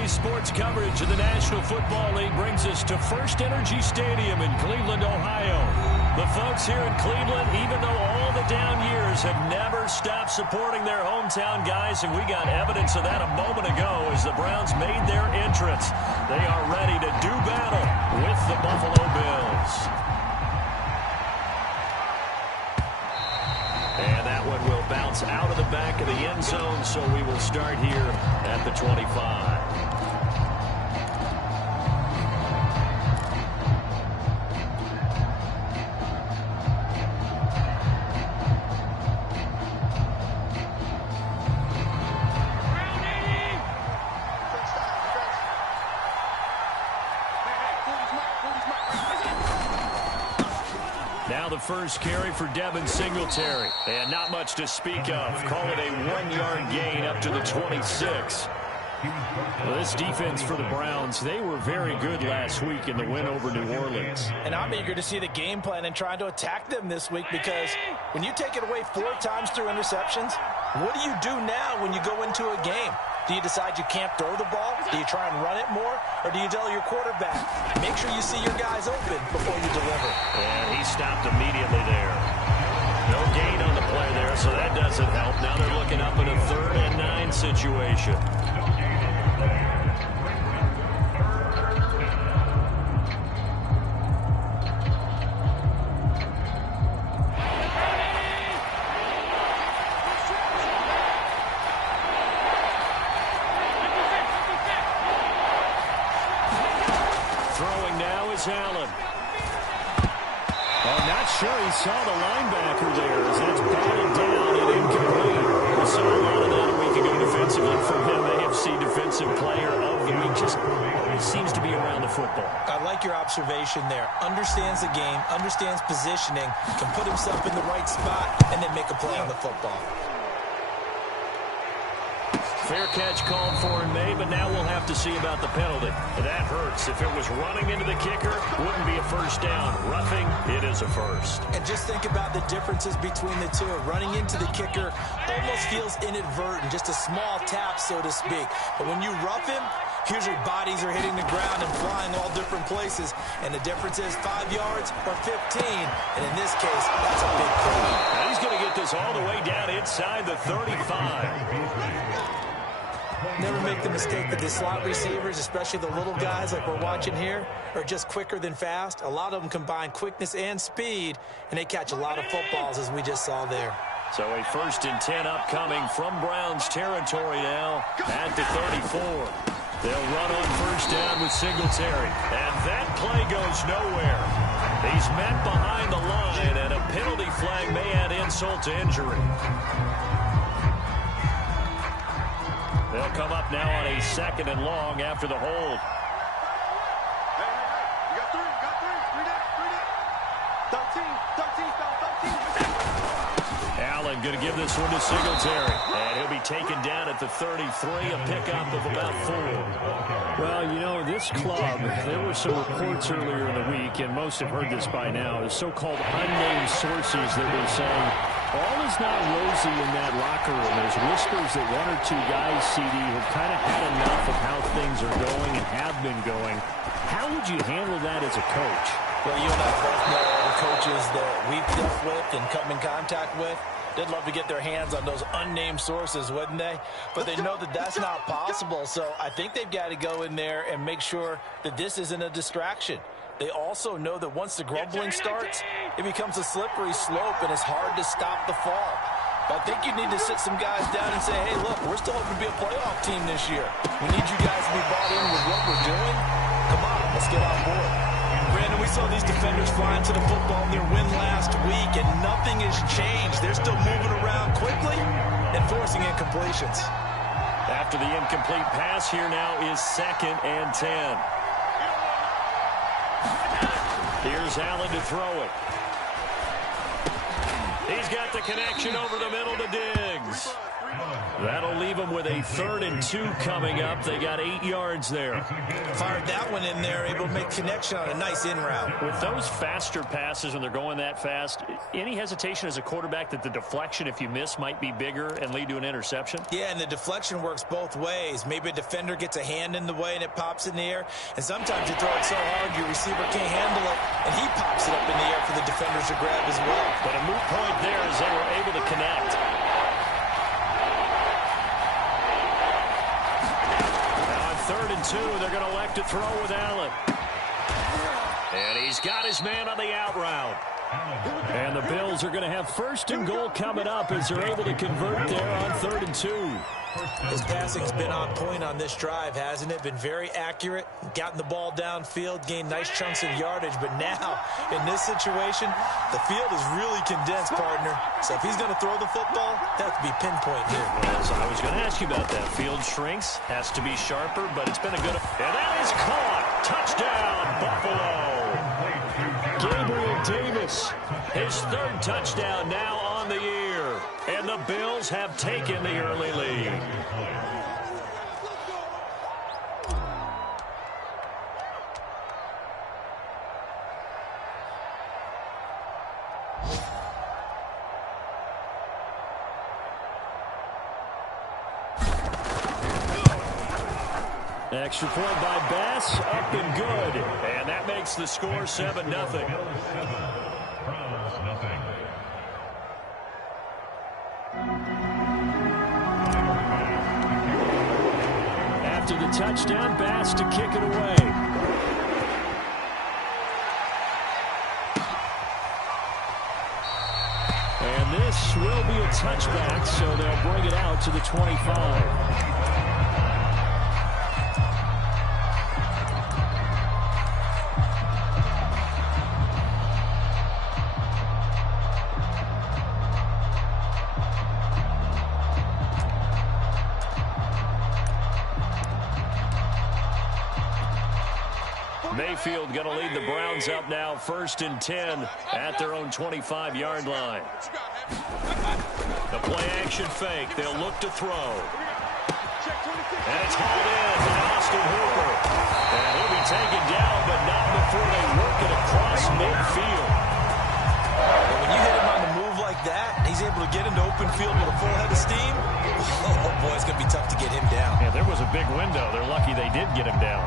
Today's sports coverage of the National Football League brings us to First Energy Stadium in Cleveland, Ohio. The folks here in Cleveland, even though all the down years, have never stopped supporting their hometown guys, and we got evidence of that a moment ago as the Browns made their entrance. They are ready to do battle with the Buffalo Bills. And that one will bounce out of the back of the end zone, so we will start here at the 25. Now the first carry for Devin Singletary. And not much to speak of. Call it a 1-yard gain up to the 26. Well, this defense for the Browns, they were very good last week in the win over New Orleans. And I'm eager to see the game plan and trying to attack them this week, because when you take it away 4 times through interceptions, what do you do now when you go into a game? Do you decide you can't throw the ball? Do you try and run it more? Or do you tell your quarterback, make sure you see your guys open before you deliver? And he stopped immediately there. No gain on the play there, so that doesn't help. Now they're looking up in a 3rd and 9 situation. Allen. Oh, not sure he saw the linebacker there as that's batted down and incomplete. We saw a lot of that a week ago defensively from him. AFC Defensive Player of the Week. Just always seems to be around the football. I like your observation there. Understands the game, understands positioning, can put himself in the right spot, and then make a play on the football. Fair catch called for in May, but now we'll have to see about the penalty. That hurts. If it was running into the kicker, wouldn't be a first down. Roughing, it is a first. And just think about the differences between the two. Running into the kicker almost feels inadvertent, just a small tap, so to speak. But when you rough him, usually bodies are hitting the ground and flying all different places. And the difference is 5 yards or 15. And in this case, that's a big play. Now he's going to get this all the way down inside the 35. Never make the mistake that the slot receivers, especially the little guys like we're watching here, are just quicker than fast. A lot of them combine quickness and speed, and they catch a lot of footballs, as we just saw there. So a 1st and 10 upcoming from Browns territory now at the 34. They'll run on 1st down with Singletary. And that play goes nowhere. He's met behind the line, and a penalty flag may add insult to injury. They'll come up now on a 2nd and long after the hold. You got 3 down. 13. Allen going to give this one to Singletary. And he'll be taken down at the 33, a pickup of about 4. Well, you know, this club, there were some reports earlier in the week, and most have heard this by now, the so-called unnamed sources that were saying, all is not rosy in that locker room. There's whispers that 1 or 2 guys, CD, have kind of had enough of how things are going and have been going. How would you handle that as a coach? Well, you and I both know all the coaches that we've dealt with and come in contact with. They'd love to get their hands on those unnamed sources, wouldn't they? But they know that that's not possible, so I think they've got to go in there and make sure that this isn't a distraction. They also know that once the grumbling starts, it becomes a slippery slope, and it's hard to stop the fall. But I think you need to sit some guys down and say, hey, look, we're still hoping to be a playoff team this year. We need you guys to be bought in with what we're doing. Come on, let's get on board. Brandon, we saw these defenders flying to the football in their win last week, and nothing has changed. They're still moving around quickly and forcing incompletions. After the incomplete pass, here now is 2nd and 10. Here's Allen to throw it. He's got the connection over the middle to Diggs. That'll leave them with a 3rd and 2 coming up. They got 8 yards there. Fired that one in there, able to make connection on a nice in route. With those faster passes when they're going that fast, any hesitation as a quarterback that the deflection, if you miss, might be bigger and lead to an interception? Yeah, and the deflection works both ways. Maybe a defender gets a hand in the way and it pops in the air. And sometimes you throw it so hard your receiver can't handle it, and he pops it up in the air for the defenders to grab as well. But a moot point there as they were able to connect. Now on 3rd and 2, they're going to elect to throw with Allen. And he's got his man on the out route. And the Bills are going to have 1st and goal coming up as they're able to convert there on 3rd and 2. His passing's been on point on this drive, hasn't it? Been very accurate, gotten the ball downfield, gained nice chunks of yardage. But now, in this situation, the field is really condensed, partner. So if he's going to throw the football, that have to be pinpoint here. Well, so I was going to ask you about that. Field shrinks, has to be sharper, but it's been a good... And that is caught! Touchdown, Buffalo! Gabriel Davis, his 3rd touchdown now on the year. And the Bills have taken the early lead. Extra point by Bass, up and good. And that makes the score 7-0. After the touchdown, Bass to kick it away. And this will be a touchback, so they'll bring it out to the 25. Mayfield going to lead the Browns up now, 1st and 10 at their own 25-yard line. The play-action fake. They'll look to throw. And it's hauled in by Austin Hooper. And he'll be taken down, but not before they work it across midfield. When you hit him on the move like that, and he's able to get into open field with a full head of steam, oh boy, it's going to be tough to get him down. Yeah, there was a big window. They're lucky they did get him down.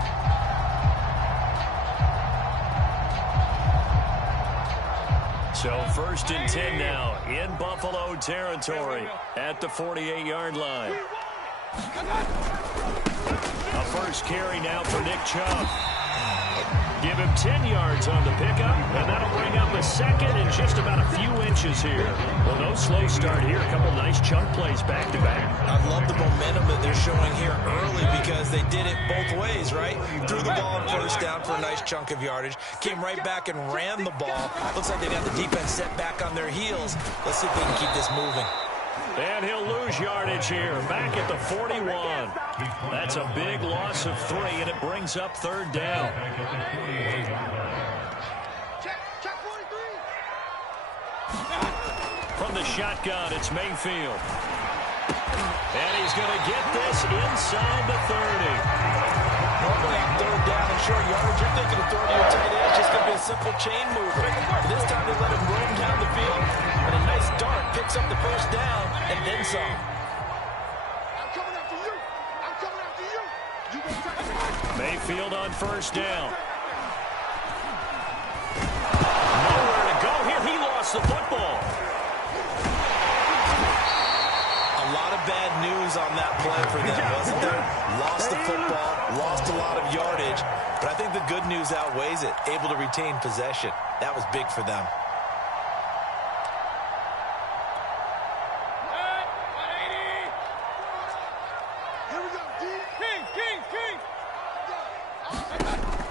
So 1st and 10 now in Buffalo territory at the 48-yard line. A first carry now for Nick Chubb. Give him 10 yards on the pickup, and that'll bring up a 2nd and just about a few inches here. Well, no slow start here. A couple nice chunk plays back-to-back. I love the momentum that they're showing here early because they did it both ways, right? Threw the ball on 1st down for a nice chunk of yardage, came right back and ran the ball. Looks like they got the defense set back on their heels. Let's see if they can keep this moving. And he'll lose yardage here, back at the 41. That's a big loss of 3, and it brings up 3rd down. From the shotgun, it's Mayfield. And he's going to get this inside the 30. Normally on 3rd down and short yardage, you're thinking of throwing to your tight end. It's just going to be a simple chain mover. But this time they let him roam down the field, and a nice dart picks up the 1st down, and then some. I'm coming after you. I'm coming after you. You go back. Mayfield on 1st down. Nowhere to go here. He lost the football. A lot of bad news on that play for them, wasn't there? Lost the football, lost a lot of yardage, but I think the good news outweighs it. Able to retain possession. That was big for them.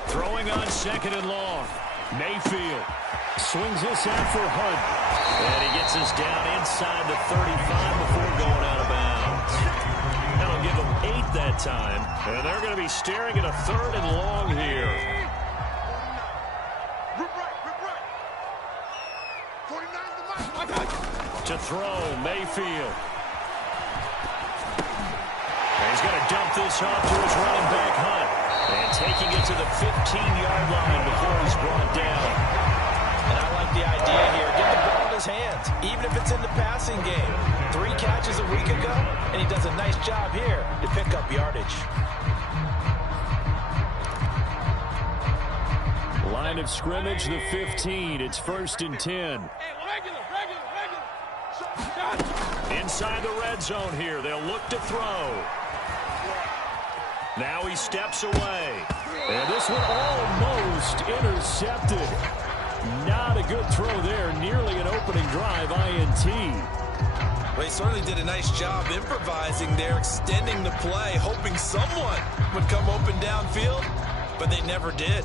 Throwing on 2nd and long. Mayfield swings this out for Hunt. And he gets us down inside the 35 before going out of bounds. That'll give them 8 that time. And they're going to be staring at a 3rd and long here. Rip right. 49's the mic. throw, Mayfield. And he's going to dump this off to his running back, Hunt. And taking it to the 15-yard line before he's brought down. And I like the idea here. Get the ball in his hands, even if it's in the passing game. 3 catches a week ago, and he does a nice job here to pick up yardage. Line of scrimmage, the 15. It's 1st and 10. Inside the red zone here. They'll look to throw. Now he steps away. And this one almost intercepted. Not a good throw there. Nearly an opening drive, INT. Well, he certainly did a nice job improvising there, extending the play, hoping someone would come open downfield, but they never did.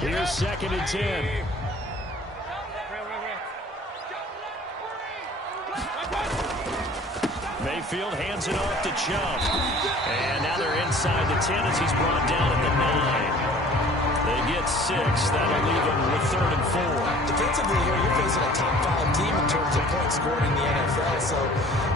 Here's 2nd and 10. Mayfield hands it off to Chubb. And now they're inside the 10 as he's brought down at the 9. They get 6. That'll leave them with 3rd and 4. Defensively here, you're facing a top 5 team in terms of points scored in the NFL. So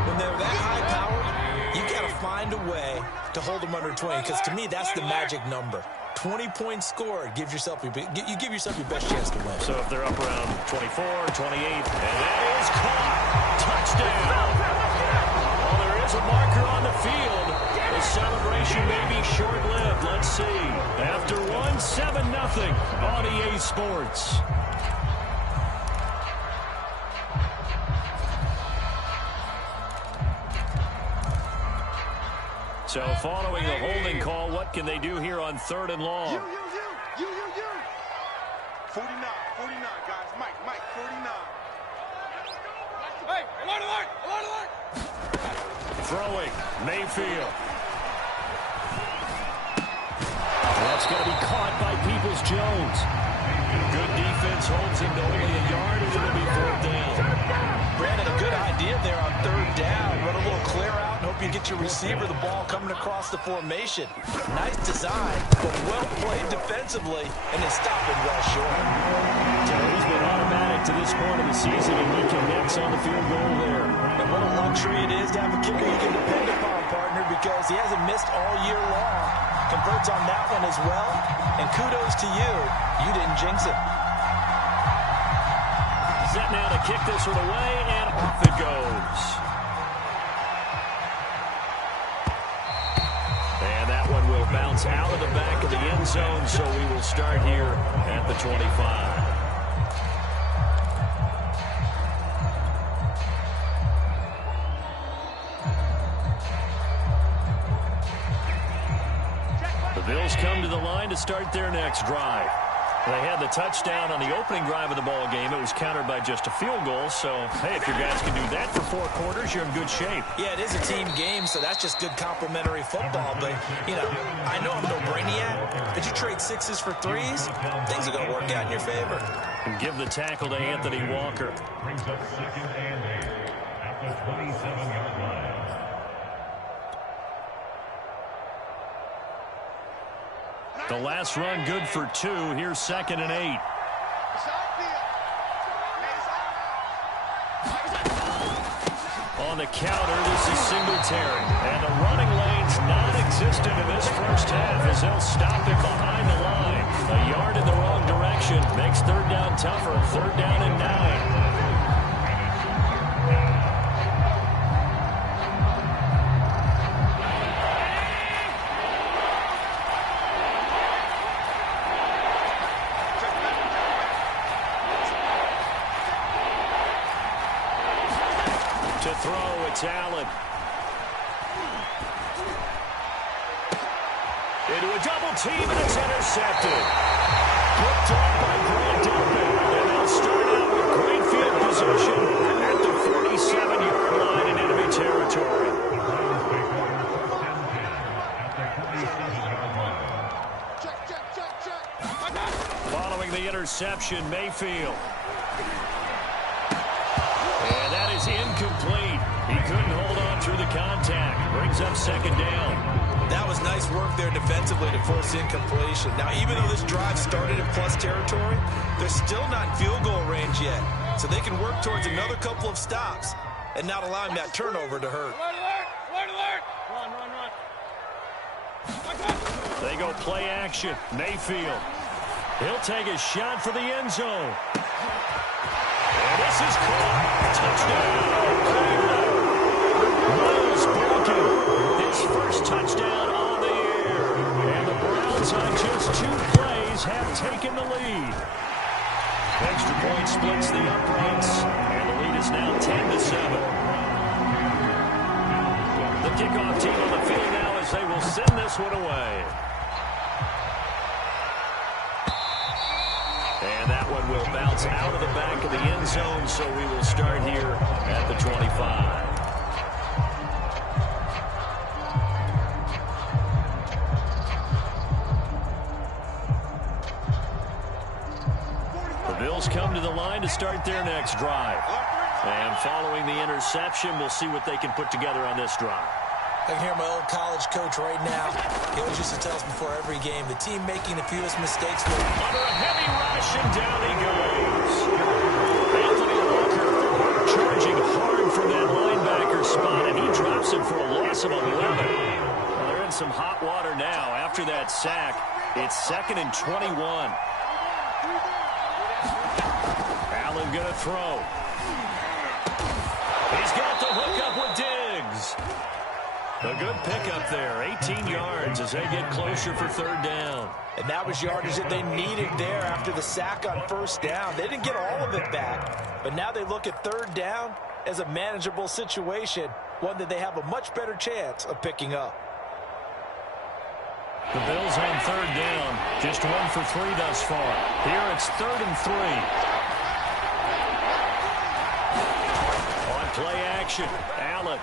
when they're that high powered, you got to find a way to hold them under 20. Because to me, that's the magic number. 20 points scored. You give yourself your best chance to win. So if they're up around 24, 28, and that is caught. Touchdown. Well, there is a marker on the field. The celebration may be short-lived. Let's see. After 1, 7-0 on EA Sports. So following the holding call, what can they do here on 3rd and long? You. 49, guys. Mike, 49. Hey, alert. Throwing, Mayfield. That's going to be caught by Peoples-Jones. Good defense holds him to only a yard, and it'll be 4th down. Brandon, a good idea there on 3rd down. Run a little clear out and hope you get your receiver the ball coming across the formation. Nice design, but well played defensively, and they stopped him well short. So he's been automatic to this point of the season, and he connects on the field goal there. And what a luxury it is to have a kicker you can depend upon, partner, because he hasn't missed all year long. Converts on that one as well, and kudos to you. You didn't jinx it. Set now to kick this one away, and off it goes. And that one will bounce out of the back of the end zone, so we will start here at the 25. The Bills come to the line to start their next drive. They had the touchdown on the opening drive of the ball game. It was countered by just a field goal. So, hey, if your guys can do that for 4 quarters, you're in good shape. Yeah, it is a team game, so that's just good complimentary football. But, you know, I know I'm no brainiac, but you trade 6s for 3s, things are going to work out in your favor. And give the tackle to Anthony Walker. Brings up 2nd and 8 at the 27-yard line. The last run good for 2. Here's 2nd and 8. On the counter, this is Singletary. And the running lane's non-existent in this first half as they'll stop him behind the line. A yard in the wrong direction makes 3rd down tougher. 3rd down and 9. To throw, it's Allen. Into a double team, and it's intercepted. Picked off by Grant Delpit. And they'll start out with great field position at the 47-yard line in enemy territory. Following the interception, Mayfield. And that is incomplete. He couldn't hold on through the contact. Brings up 2nd down. That was nice work there defensively to force incompletion. Now, even though this drive started in plus territory, they're still not in field goal range yet. So they can work towards another couple of stops and not allowing that turnover to hurt. They go play action. Mayfield. He'll take a shot for the end zone. And this is caught. Touchdown. Miles broken. His first touchdown on the year. And the Browns on just 2 plays have taken the lead. Extra point splits the uprights. And the lead is now 10-7. The kickoff team on the field now as they will send this one away. And that one will bounce out of the back of the end zone, so we will start here at the 25. The Bills come to the line to start their next drive. And following the interception, we'll see what they can put together on this drive. I can hear my old college coach right now. He always used to tell us before every game, the team making the fewest mistakes will... Under a heavy rush, and down he goes. Anthony Walker charging hard from that linebacker spot, and he drops it for a loss of 11. Well, they're in some hot water now. After that sack, it's 2nd and 21. Allen going to throw. He's got the hook up with Diggs. A good pickup there, 18 yards as they get closer for 3rd down. And that was yardage that they needed there after the sack on 1st down. They didn't get all of it back, but now they look at 3rd down as a manageable situation, one that they have a much better chance of picking up. The Bills on 3rd down, just 1 for 3 thus far. Here it's 3rd and 3. On play action, Allen.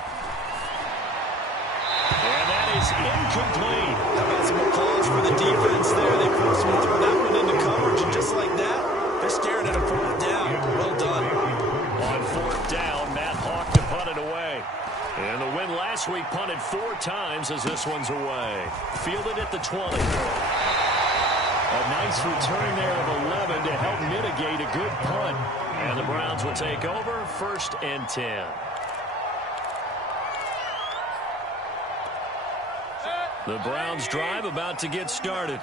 And that is incomplete. How about some applause for the defense there? They forced him to throw that one into coverage, and just like that, they're staring at a 4th down. Well done. On 4th down, Matt Hawk to punt it away. And the win last week punted 4 times as this one's away. Fielded at the 20. A nice return there of 11 to help mitigate a good punt. And the Browns will take over 1st and 10. The Browns drive about to get started.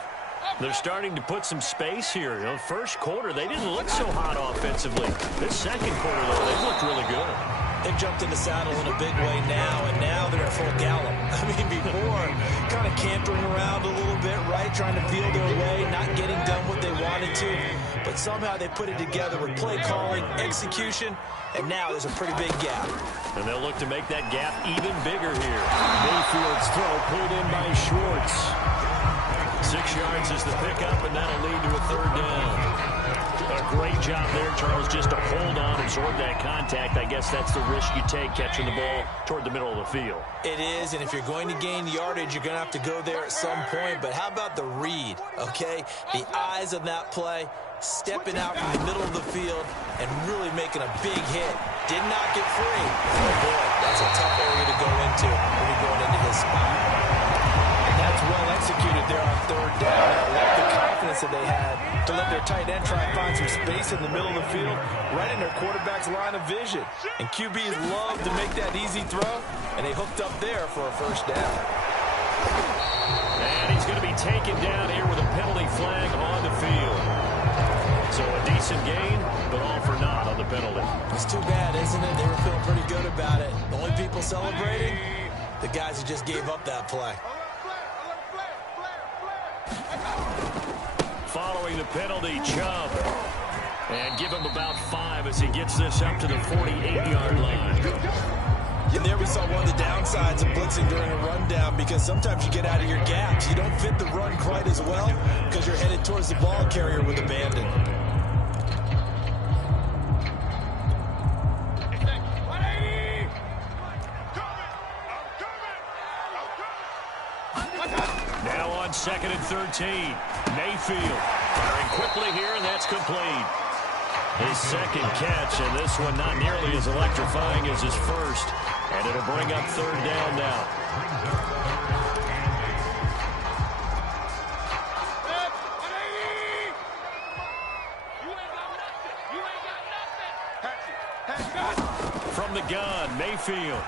They're starting to put some space here. You know, first quarter, they didn't look so hot offensively. This second quarter, though, they've looked really good. They've jumped in the saddle in a big way now, and now they're at full gallop. I mean, before, kind of cantering around a little bit, right, trying to feel their way, not getting done what they wanted to. But somehow they put it together with play calling, execution, and now there's a pretty big gap. And they'll look to make that gap even bigger here. Mayfield's throw pulled in by Schwartz. 6 yards is the pickup, and that'll lead to a 3rd down. A great job there, Charles, just to hold on, absorb that contact. I guess that's the risk you take catching the ball toward the middle of the field. It is, and if you're going to gain yardage, you're going to have to go there at some point. But how about the read, okay? The eyes of that play, stepping out from the middle of the field and really making a big hit. Did not get free. Oh, boy, that's a tough area to go into when you're going into this spot. And that's well executed there on 3rd down. I love the confidence that they had to let their tight end try and find some space in the middle of the field, right in their quarterback's line of vision. And QBs love to make that easy throw, and they hooked up there for a 1st down. And he's going to be taken down here with a penalty flag on the field. So a decent gain, but all for naught on the penalty. It's too bad, isn't it? They were feeling pretty good about it. The only people celebrating, the guys who just gave up that play. Following the penalty, Chubb. And give him about 5 as he gets this up to the 48-yard line. And there we saw one of the downsides of blitzing during a rundown, because sometimes you get out of your gaps. You don't fit the run quite as well because you're headed towards the ball carrier with abandon. Now on 2nd and 13. Mayfield firing quickly here, and that's complete. His 2nd catch, and this one not nearly as electrifying as his first. And it'll bring up 3rd down now. gun, Mayfield.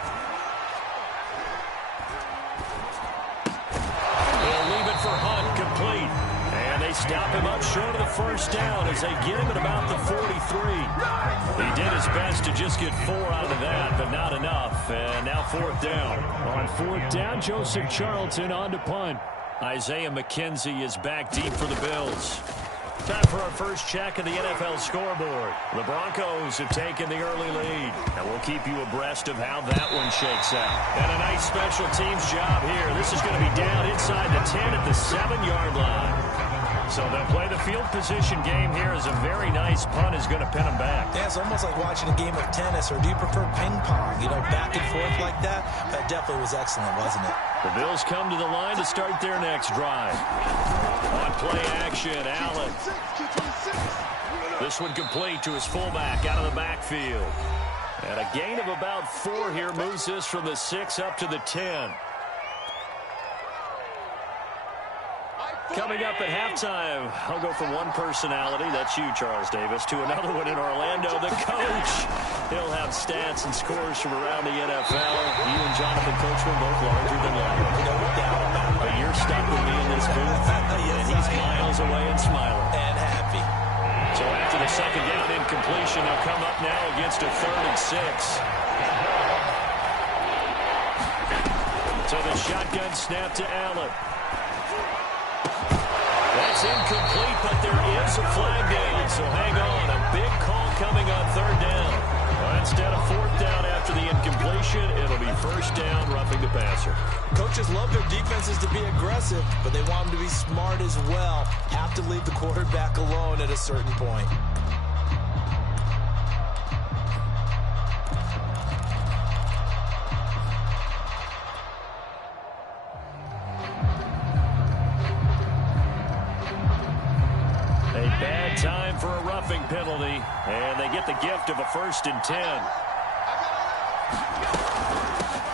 He'll leave it for Hunt, complete. And they stop him up short of the first down as they get him at about the 43. He did his best to just get 4 out of that, but not enough. And now 4th down. On 4th down, Joseph Charlton on to punt. Isaiah McKenzie is back deep for the Bills. Time for our first check of the NFL scoreboard. The Broncos have taken the early lead, and we'll keep you abreast of how that one shakes out. And a nice special teams job here. This is going to be down inside the 10 at the 7-yard line. So they'll play the field position game here as a very nice punt is going to pin them back. Yeah, it's almost like watching a game of tennis, or do you prefer ping pong? You know, back and forth like that? That definitely was excellent, wasn't it? The Bills come to the line to start their next drive. On play action, Allen. This one complete to his fullback out of the backfield. And a gain of about 4 here moves this from the 6 up to the 10. Coming up at halftime, I'll go from one personality, that's you, Charles Davis, to another one in Orlando, the coach. He'll have stats and scores from around the NFL. You and Jonathan Coachman both larger than life. No doubt about it. But you're stuck with me in this booth, and he's miles away and smiling. And happy. So after the second down incompletion, they'll come up now against a 3rd and 6. So the shotgun snap to Allen. That's incomplete, but there is a flag down, so hang on. A big call coming on 3rd down. Instead of 4th down after the incompletion, it'll be 1st down, roughing the passer. Coaches love their defenses to be aggressive, but they want them to be smart as well. Have to leave the quarterback alone at a certain point. Time for a roughing penalty, and they get the gift of a 1st and 10.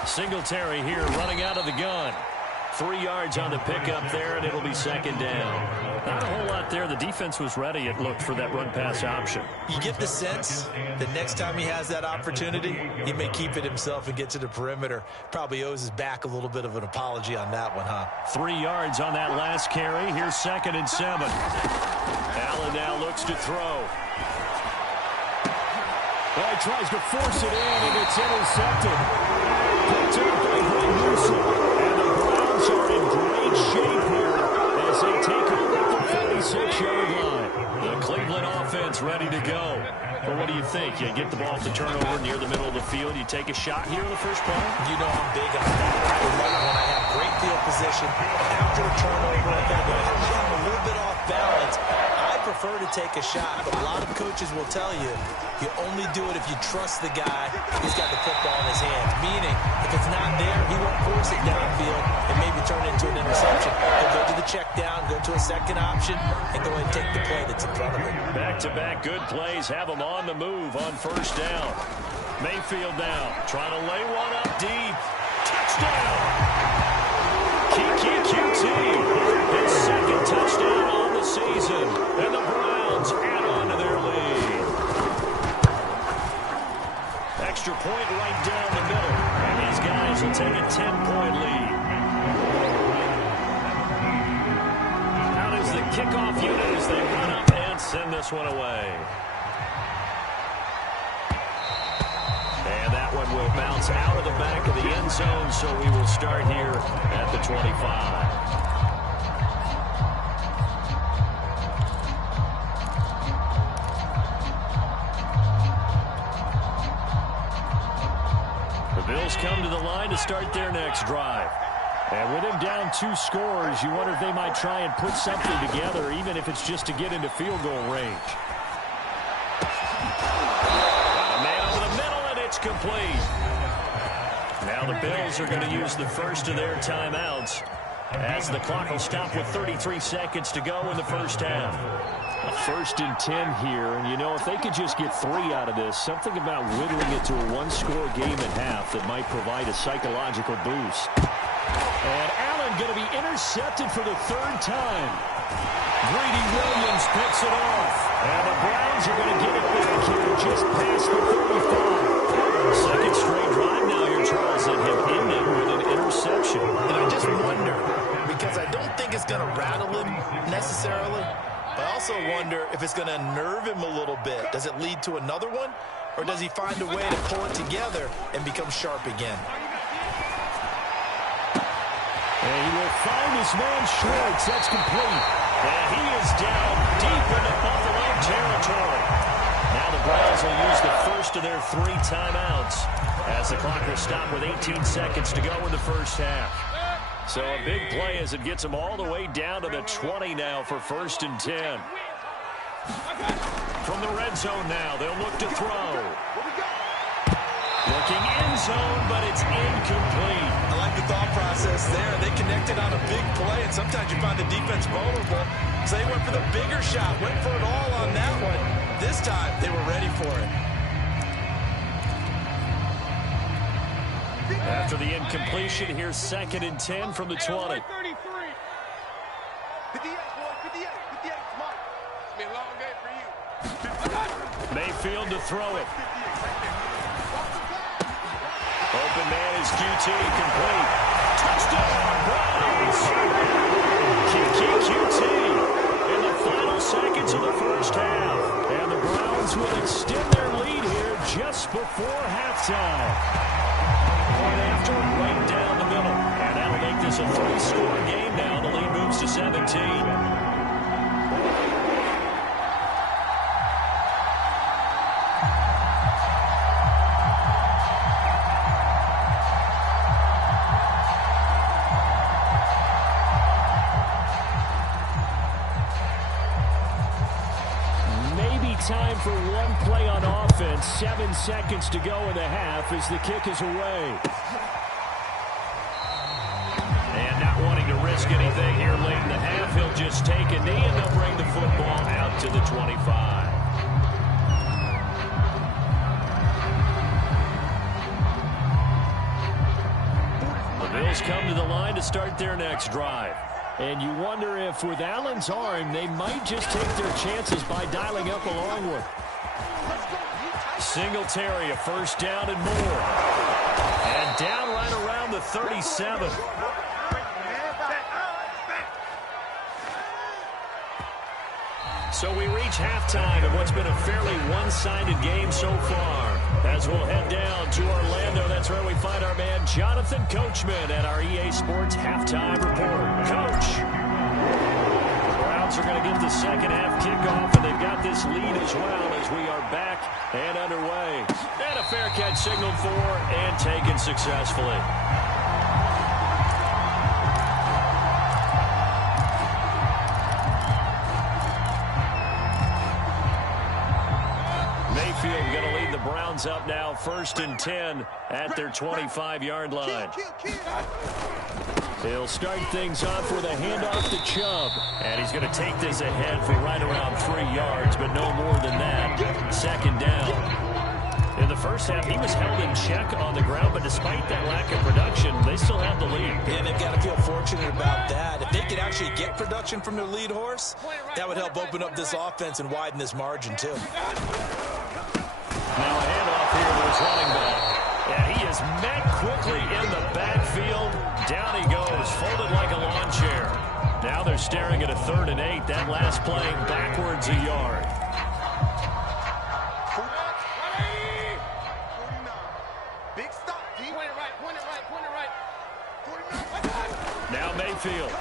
Singletary here running out of the gun. 3 yards on the pickup there, and it'll be 2nd down. Not a whole lot there. The defense was ready, it looked, for that run-pass option. You get the sense that next time he has that opportunity, he may keep it himself and get to the perimeter. Probably owes his back a little bit of an apology on that one, huh? 3 yards on that last carry. Here's 2nd and 7. Allen now looks to throw. Well, he tries to force it in, and it's intercepted. Picked up by Greg Newsom. And the Browns are in great shape here as they take over at the 46-yard line. The Cleveland offense ready to go. Well, what do you think? You get the ball off the turnover near the middle of the field. You take a shot here in the first play? You know I'm big on that. I would love it when I have great field position after a turnover like that. I'm a little bit off balance. I prefer to take a shot, but a lot of coaches will tell you, you only do it if you trust the guy who's got the football in his hands. Meaning, if it's not there, he won't force it downfield and maybe turn it into an interception. He'll go to the check down, go to a second option, and go ahead and take the play that's in front of him. Back-to-back good plays have him on the move on 1st down. Mayfield now trying to lay one up deep. Touchdown! QT. His 2nd touchdown on the season. And the Browns add on to their lead. Extra point right down the middle. And these guys will take a 10-point lead. Out is the kickoff unit as they run up and send this one away. And that one will bounce out of the back of the end zone, so we will start here at the 25. The Bills come to the line to start their next drive. And with him down 2 scores, you wonder if they might try and put something together, even if it's just to get into field goal range. A man over the middle, and it's complete. Now the Bills are going to use the first of their timeouts as the clock will stop with 33 seconds to go in the first half. A 1st and 10 here, and you know, if they could just get 3 out of this, something about whittling it to a 1-score game at half that might provide a psychological boost. And Allen going to be intercepted for the 3rd time. Greedy Williams picks it off. And the Browns are going to get it back here just past the 35. 2nd necessarily, but I also wonder if it's going to unnerve him a little bit. Does it lead to another one, or does he find a way to pull it together and become sharp again? And he will find his man Schwartz. That's complete. And he is down deep into Buffalo territory. Now the Browns will use the first of their 3 timeouts as the clock will stop with 18 seconds to go in the first half. So a big play as it gets them all the way down to the 20 now for 1st and 10. From the red zone now, they'll look to throw. Looking end zone, but it's incomplete. I like the thought process there. They connected on a big play, and sometimes you find the defense vulnerable. So they went for the bigger shot, went for it all on that one. This time, they were ready for it. After the incompletion, here's 2nd and 10 from the 20. 58, boy, 58, 58. It's mine. It's been a long day for you. Mayfield to throw it. Open man is QT, complete. Touchdown, Browns! QT in the final seconds of the first half. And the Browns will extend their lead here just before halftime. And after right down the middle. And that'll make this a 3-score game now. The lead moves to 17. Time for one play on offense. 7 seconds to go in the half as the kick is away. And not wanting to risk anything here late in the half, he'll just take a knee and they'll bring the football out to the 25. The Bills come to the line to start their next drive. And you wonder if, with Allen's arm, they might just take their chances by dialing up a long one. Singletary, a 1st down and more. And down right around the 37. So we reach halftime in what's been a fairly one-sided game so far. As we'll head down to Orlando, that's where we find our man Jonathan Coachman at our EA Sports Halftime Report. Coach! The Browns are going to get the second half kickoff, and they've got this lead as well as we are back and underway. And a fair catch signaled for and taken successfully. Mayfield going to lead the Browns up now, 1st and 10 at their 25-yard line. He'll start things off with a handoff to Chubb. And he's going to take this ahead for right around 3 yards, but no more than that. 2nd down. In the first half, he was held in check on the ground, but despite that lack of production, they still have the lead. And they've got to feel fortunate about that. If they could actually get production from their lead horse, that would help open up this offense and widen this margin, too. Now a handoff here to his running back. And he is met quickly in the backfield. Down he goes, folded like a lawn chair. Now they're staring at a 3rd and 8. That last play backwards a yard. Big stop, D. Point it right, point it right, point it right. Now Mayfield.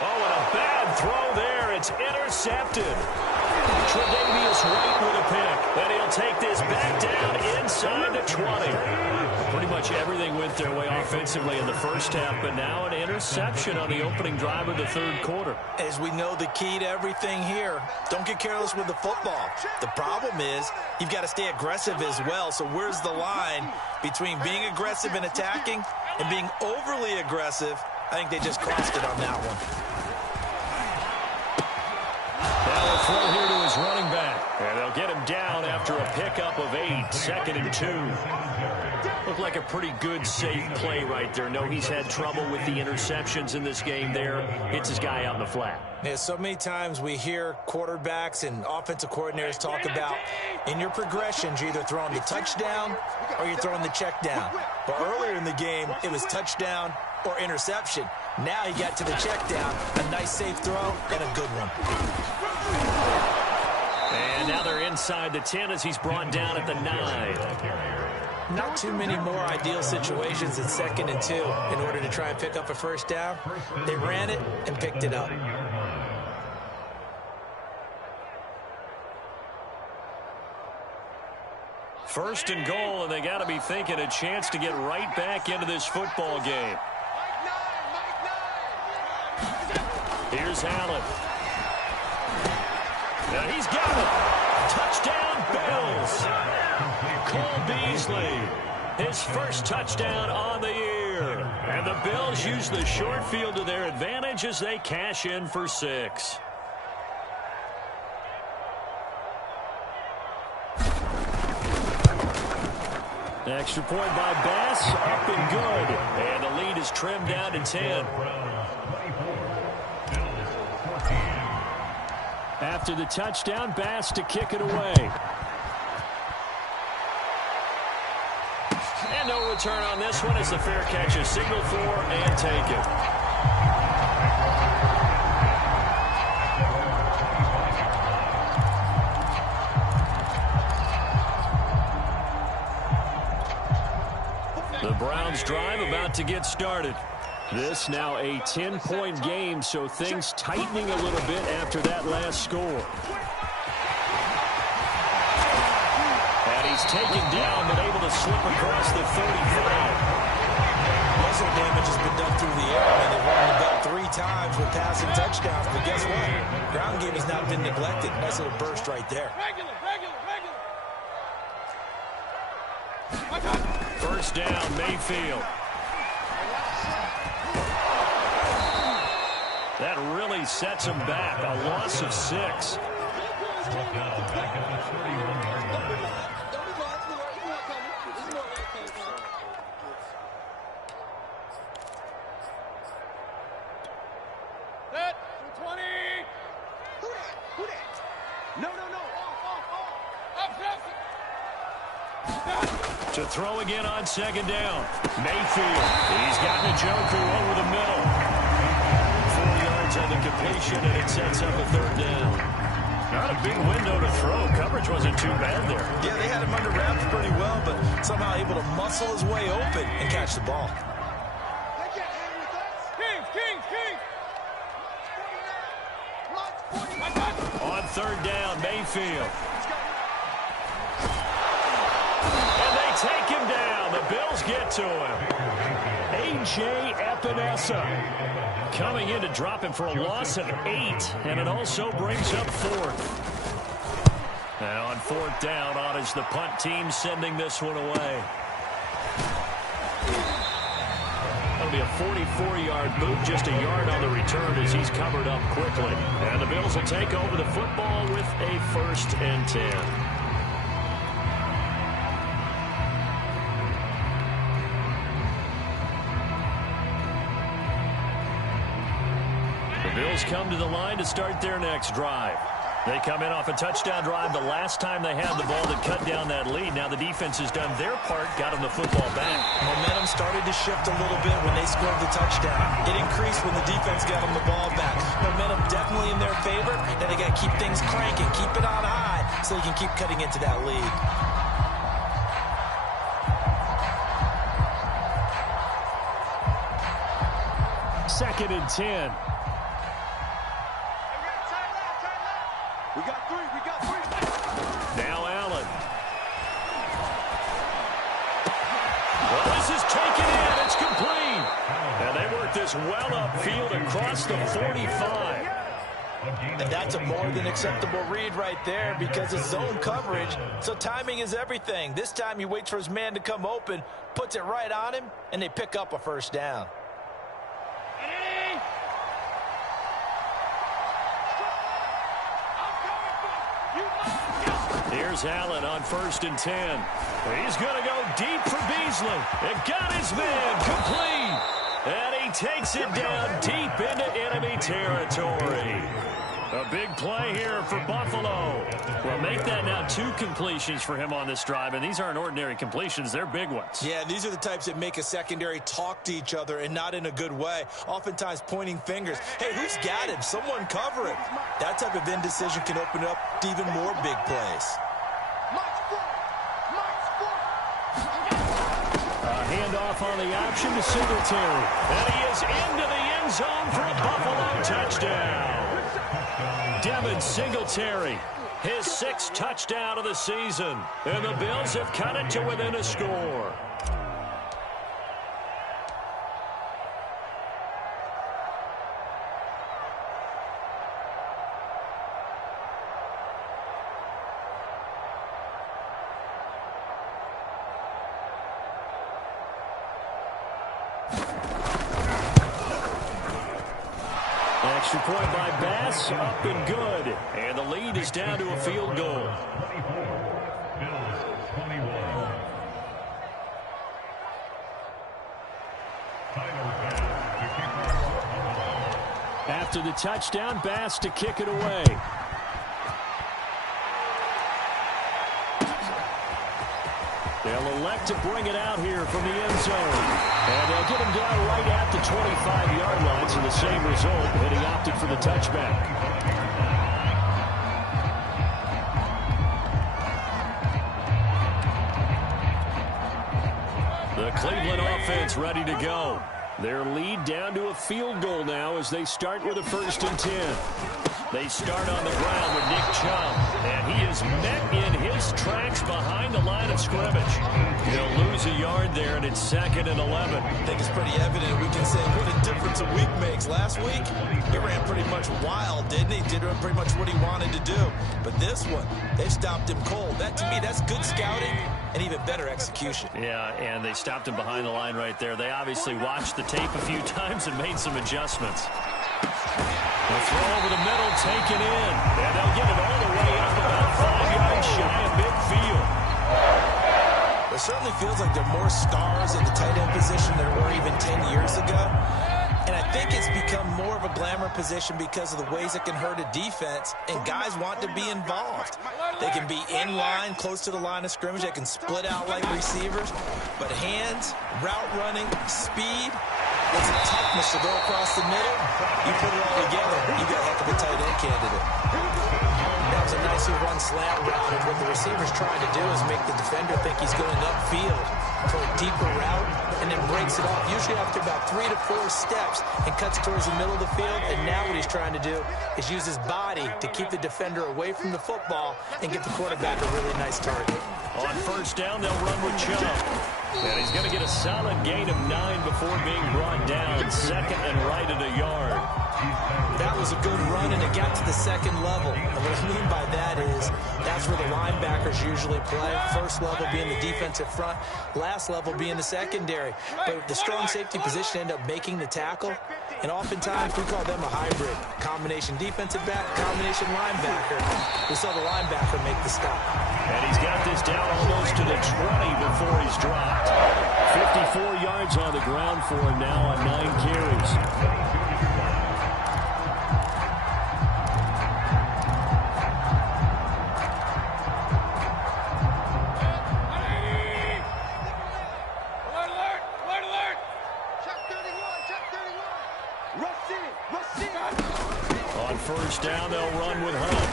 Oh, and a bad throw there. It's intercepted. Tre'Davious White with a pick. And he'll take this back down inside the 20. Pretty much everything went their way offensively in the first half, but now an interception on the opening drive of the 3rd quarter. As we know, the key to everything here, don't get careless with the football. The problem is you've got to stay aggressive as well. So where's the line between being aggressive and attacking and being overly aggressive? I think they just crossed it on that one. Now a throw here to his running back. And they'll get him down after a pickup of 8. 2nd and 2. Looked like a pretty good, safe play right there. No, he's had trouble with the interceptions in this game there. Hits his guy out in the flat. Yeah, so many times we hear quarterbacks and offensive coordinators talk about in your progressions, you're either throwing the touchdown or you're throwing the check down. But earlier in the game, it was touchdown or interception. Now he got to the check down. A nice safe throw and a good one. And now they're inside the 10 as he's brought down at the 9. Not too many more ideal situations at 2nd and 2 in order to try and pick up a first down. They ran it and picked it up. First and goal, and they got to be thinking a chance to get right back into this football game. Here's Allen. And he's got it. Touchdown, Bills. Cole Beasley, his first touchdown on the year. And the Bills use the short field to their advantage as they cash in for 6. Extra point by Bass, up and good. And the lead is trimmed down to 10. After the touchdown, Bass to kick it away. And no return on this one as the fair catch is signaled for and taken. The Browns drive about to get started. This now a 10-point game, so things tightening a little bit after that last score. And he's taken down, but able to slip across the 35. Muscle damage has been done through the air, and they've run the ball 3 times with passing touchdowns. But guess what? Ground game has not been neglected. Nice little burst right there. First down, Mayfield. That really sets him back. A loss of 6. To throw again on 2nd down. Mayfield. He's got Njoku over the middle. 4 yards on the completion, and it sets up a 3rd down. Not a big window to throw. Coverage wasn't too bad there. Yeah, they had him under wraps pretty well, but somehow able to muscle his way open and catch the ball. On 3rd down, Mayfield. Take him down. The Bills get to him. A.J. Epinesa coming in to drop him for a loss of 8, and it also brings up 4th. And on 4th down, on is the punt team sending this one away. That'll be a 44-yard move, just a yard on the return as he's covered up quickly. And the Bills will take over the football with a 1st and 10. Bills come to the line to start their next drive. They come in off a touchdown drive the last time they had the ball that cut down that lead. Now the defense has done their part, got them the football back. Momentum started to shift a little bit when they scored the touchdown. It increased when the defense got them the ball back. Momentum definitely in their favor, and they got to keep things cranking, keep it on high so they can keep cutting into that lead. Second and 10. We got 3. Now Allen. Well, this is taken in. It's complete. And they work this well upfield across the 45. And that's a more than acceptable read right there because it's zone coverage, so timing is everything. This time he waits for his man to come open, puts it right on him, and they pick up a 1st down. Here's Allen on 1st and 10. He's going to go deep for Beasley. It got his man complete. And he takes it down deep into enemy territory. A big play here for Buffalo. Well, make that now 2 completions for him on this drive, and these aren't ordinary completions. They're big ones. Yeah, these are the types that make a secondary talk to each other and not in a good way. Oftentimes pointing fingers. Hey, who's got him? Someone cover it. That type of indecision can open up to even more big plays. A handoff on the option to Singletary. And he is into the end zone for a Buffalo touchdown. Devin Singletary, his 6th touchdown of the season. And the Bills have cut it to within a score. Extra point by Bass, up and good. And the lead is down to a field goal. 24, Bills 21. After the touchdown, Bass to kick it away. They'll elect to bring it out here from the end zone. And they'll get him down right at the 25-yard line, so the same result, but he opted for the touchback. The Cleveland offense ready to go. Their lead down to a field goal now as they start with a 1st and 10. They start on the ground with Nick Chubb, and he is met in his tracks behind the line of scrimmage. He'll lose a yard there, and it's 2nd and 11. I think it's pretty evident. We can say what a difference a week makes. Last week, he ran pretty much wild, didn't he? Did pretty much what he wanted to do. But this one, they stopped him cold. That, to me, that's good scouting and even better execution. Yeah, and they stopped him behind the line right there. They obviously watched the tape a few times and made some adjustments. The throw over the middle, taken in. And they'll get it all the way up about 5 yards shy of midfield. It certainly feels like there are more stars at the tight end position than there were even 10 years ago. And I think it's become more of a glamour position because of the ways it can hurt a defense, and guys want to be involved. They can be in line, close to the line of scrimmage. They can split out like receivers. But hands, route running, speed, it's a toughness to go across the middle. You put it all together, you got a heck of a tight end candidate. That was a nicely run slant route, and what the receiver's trying to do is make the defender think he's going upfield for a deeper route, and then breaks it off, usually after about 3 to 4 steps, and cuts towards the middle of the field. And now what he's trying to do is use his body to keep the defender away from the football and get the quarterback a really nice target. On 1st down, they'll run with Chubb. And he's going to get a solid gain of 9 before being brought down. 2nd and right at a yard. That was a good run, and it got to the 2nd level. And what I mean by that is that's where the linebackers usually play. 1st level being the defensive front, last level being the secondary. But the strong safety position ended up making the tackle, and oftentimes we call them a hybrid. Combination defensive back, combination linebacker. We saw the linebacker make the stop. And he's got this down almost to the 20 before he's dropped. 54 yards on the ground for him now on 9 carries. On 1st down, they'll run with Hunt.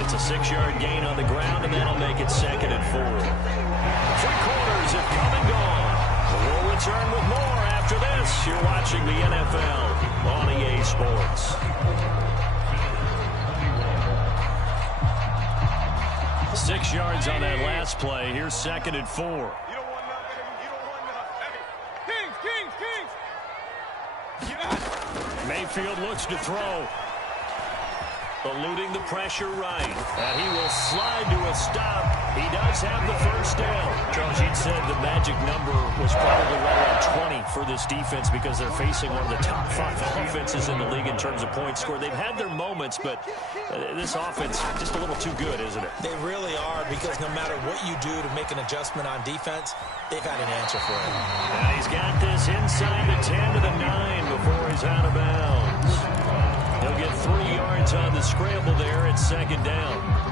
It's a 6-yard gain on the ground, and that'll make it 2nd and 4. 3 quarters have come and gone. We'll return with more after this. You're watching the NFL on EA Sports. 6 yards on that last play. Here's 2nd and 4. You don't want none, baby. You don't want none. Hey, Kings. Get out. Mayfield looks to throw. Eluding the pressure right. And he will slide to a stop. He does have the 1st down. Charles, you'd said the magic number was probably right around 20 for this defense because they're facing one of the top 5 offenses in the league in terms of points scored. They've had their moments, but this offense just a little too good, isn't it? They really are, because no matter what you do to make an adjustment on defense, they've got an answer for it. And he's got this inside the 10 to the 9 before he's out of bounds. He'll get 3 yards on the scramble there. It's second down.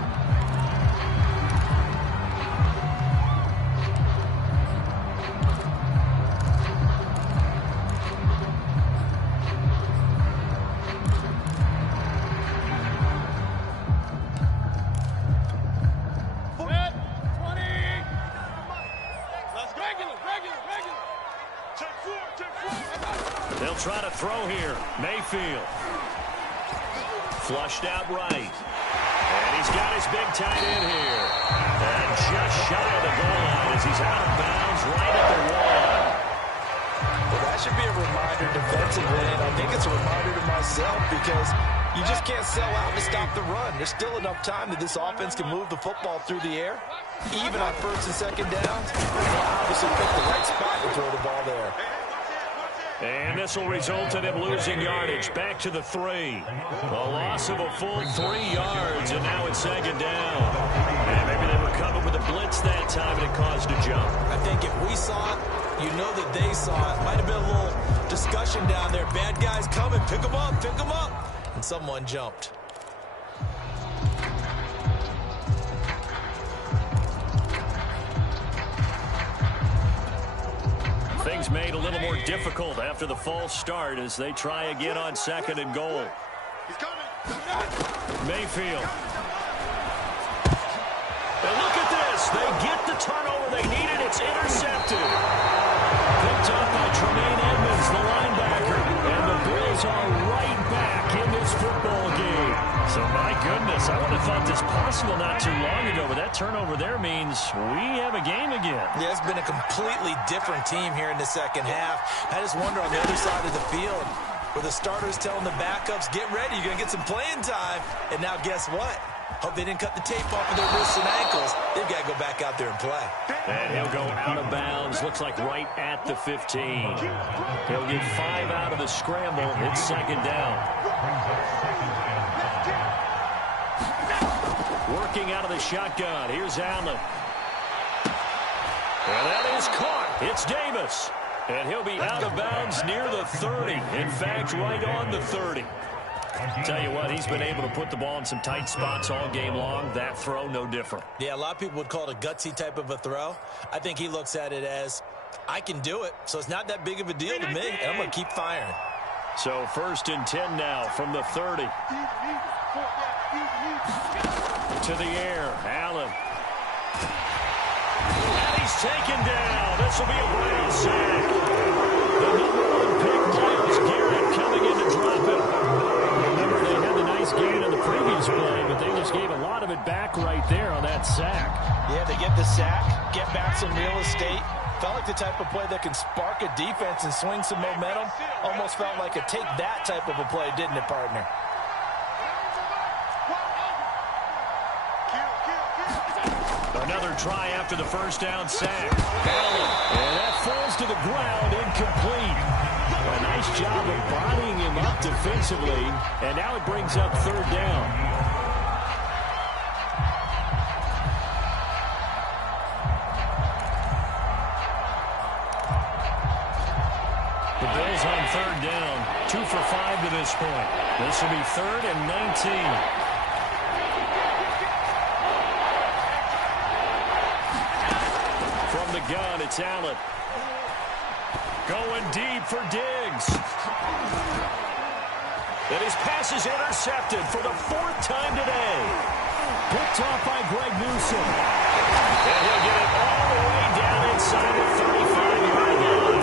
They'll try to throw here. Mayfield. Flushed out right. And he's got his big tight end here. And just shy of the goal line as he's out of bounds right at the wall. Well, that should be a reminder defensively, and I think it's a reminder to myself because you just can't sell out to stop the run. There's still enough time that this offense can move the football through the air, even on first and second downs. They'll obviously pick the right spot to throw the ball there. And this will result in him losing yardage. Back to the 3. A loss of a full 3 yards, and now it's second down. And maybe they were coming with a blitz that time, and it caused a jump. I think if we saw it, you know that they saw it. Might have been a little discussion down there. Bad guys coming. Pick them up. Pick them up. And someone jumped. Things made a little more difficult after the false start as they try again on second and goal. Mayfield. And look at this. They get the turnover they needed. It's intercepted. Picked up by Tremaine Edmonds, the linebacker. And the Bills are right back in this football game. So, my goodness, I would have thought this possible not too long ago, but that turnover there means we have a game again. Yeah, it's been a completely different team here in the second half. I just wonder on the other side of the field, where the starters telling the backups, get ready, you're going to get some playing time. And now guess what? Hope they didn't cut the tape off of their wrists and ankles. They've got to go back out there and play. And he'll go out of bounds, looks like right at the 15. He'll get 5 out of the scramble. It's second down. Working out of the shotgun. Here's Allen. And that is caught. It's Davis. And he'll be out of bounds near the 30. In fact, right on the 30. Tell you what, he's been able to put the ball in some tight spots all game long. That throw, no different. Yeah, a lot of people would call it a gutsy type of a throw. I think he looks at it as, I can do it, so it's not that big of a deal to me, and I'm going to keep firing. So 1st and 10 now from the 30. To the air, Allen. And he's taken down. This will be a Brown sack. The #1 pick, Myles Garrett, coming in to drop it. Remember, they had the nice gain on the previous play, but they just gave a lot of it back right there on that sack. Yeah, they get the sack, get back some real estate. Felt like the type of play that can spark a defense and swing some momentum. Almost felt like a take that type of a play, didn't it, partner? Another try after the first down sack. Allen, and that falls to the ground, incomplete. A nice job of bodying him up defensively, and now it brings up 3rd down. The Bills on 3rd down, 2 for 5 to this point. This will be 3rd and 19. The gun, it's Allen. Going deep for Diggs. And his pass is intercepted for the 4th time today. Picked off by Greg Newsome. And he'll get it all the way down inside the 35-yard line.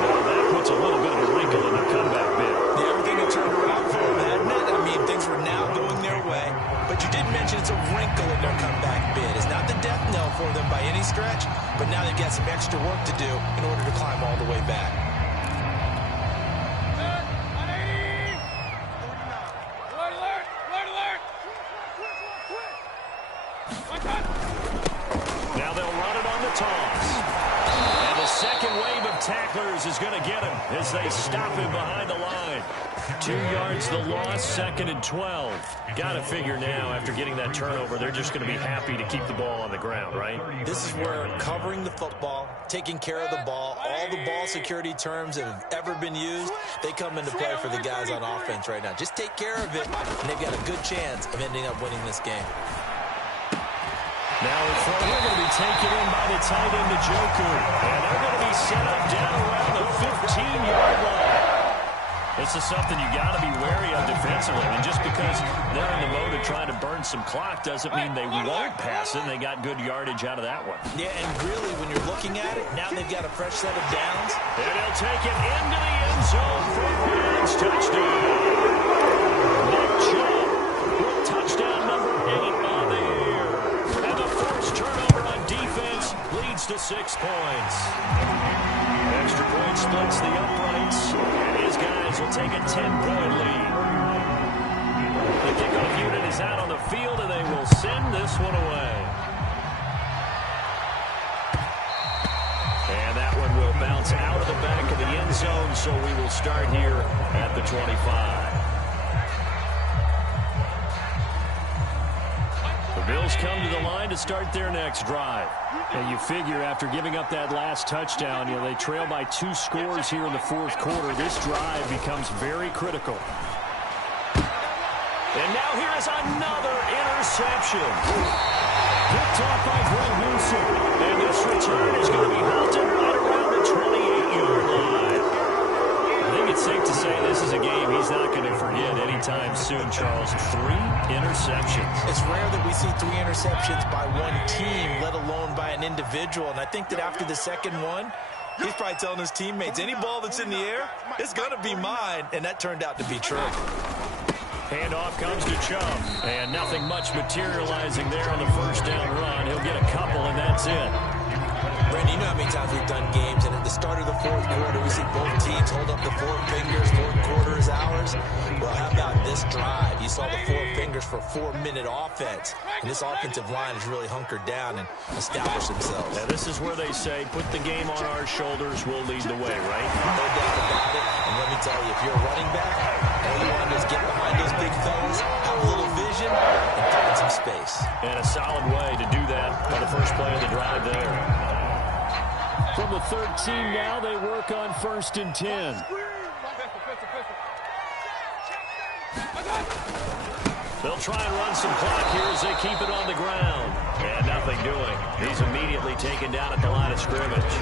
Well, that puts a little bit of a wrinkle in the comeback bid. Yeah, everything had turned around for them, hadn't it? I mean, things were now going their way. But you did mention it's a wrinkle in their comeback bid. It's not the death knell for them by any stretch, but now they've got some extra work to do in order to climb all the way back. Now they'll run it on the toss. And the second wave of tacklers is going to get him as they stop him behind the line. 2 yards the loss, 2nd and 12. Got to figure now, after getting that turnover, they're just going to be happy to keep the ball on the ground, right? This is where covering the football, taking care of the ball, all the ball security terms that have ever been used, they come into play for the guys on offense right now. Just take care of it, and they've got a good chance of ending up winning this game. Now the throw, they're going to be taken in by the tight end, Njoku. And they're going to be set up down around the 15-yard line. This is something you got to be wary of defensively. And just because they're in the mode of trying to burn some clock doesn't mean they won't pass it. They got good yardage out of that one. Yeah, and really, when you're looking at it, now they've got a fresh set of downs. And he'll take it into the end zone for a Browns touchdown. Nick Chubb with touchdown number 8 on the year. And the first turnover on defense leads to 6 points. Extra point splits the uprights, and his guys will take a 10-point lead. The kickoff unit is out on the field, and they will send this one away. And that one will bounce out of the back of the end zone, so we will start here at the 25. The Bills come to the line to start their next drive. And you figure after giving up that last touchdown, they trail by 2 scores here in the 4th quarter. This drive becomes very critical. And now here is another interception. Picked off by Greg Newsom. And this return is going to be halted right around the 28-yard line. I think it's safe to say this is a game he's not going to forget anytime soon, Charles. 3 interceptions. It's rare that we see 3 interceptions by one team, let alone by an individual. And I think that after the second one, he's probably telling his teammates, any ball that's in the air, it's going to be mine. And that turned out to be true. Handoff comes to Chubb. And nothing much materializing there on the first down run. He'll get a couple, and that's it. Brandon, you know how many times we've done games, and at the start of the 4th quarter, we see both teams hold up the 4 fingers, 4th quarter is ours. Well, how about this drive? You saw the 4 fingers for 4-minute offense, and this offensive line has really hunkered down and established themselves. Now, this is where they say, put the game on our shoulders, we'll lead the way, right? No doubt about it, and let me tell you, if you're a running back, all you want to do is get behind those big fellas, have a little vision, and find some space. And a solid way to do that on the first play of the drive there. From the 13 now, they work on 1st and 10. They'll try and run some clock here as they keep it on the ground. And nothing doing. He's immediately taken down at the line of scrimmage.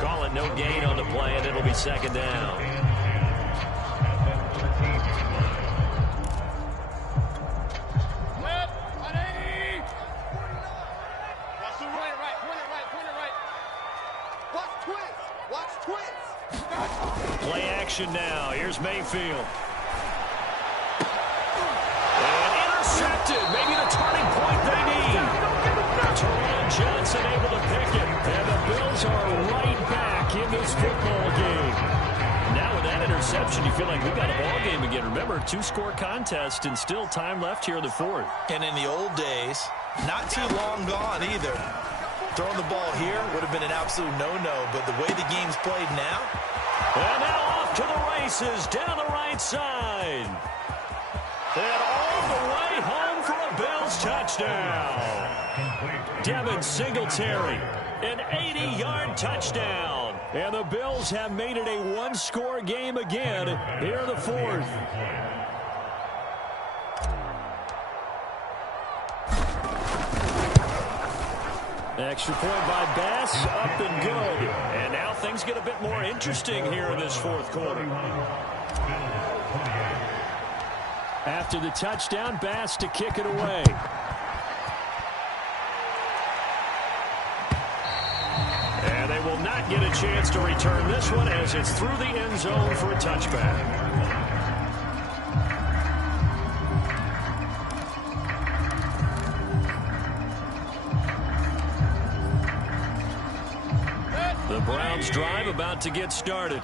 Call it no gain on the play, and it'll be 2nd down. Play action now. Here's Mayfield. And intercepted. Maybe the turning point they need. Teron Johnson able to pick it. And the Bills are right back in this football game. Now with that interception, you feel like we've got a ball game again. Remember, 2-score contest and still time left here in the 4th. And in the old days, not too long gone either. Throwing the ball here would have been an absolute no-no, but the way the game's played now. And now off to the races down the right side. And all the way home for a Bills touchdown. Devin Singletary, an 80-yard touchdown. And the Bills have made it a 1-score game again here in the 4th. Extra point by Bass, up and good. And now things get a bit more interesting here in this 4th quarter. After the touchdown, Bass to kick it away. And they will not get a chance to return this one as it's through the end zone for a touchback. The Browns drive about to get started.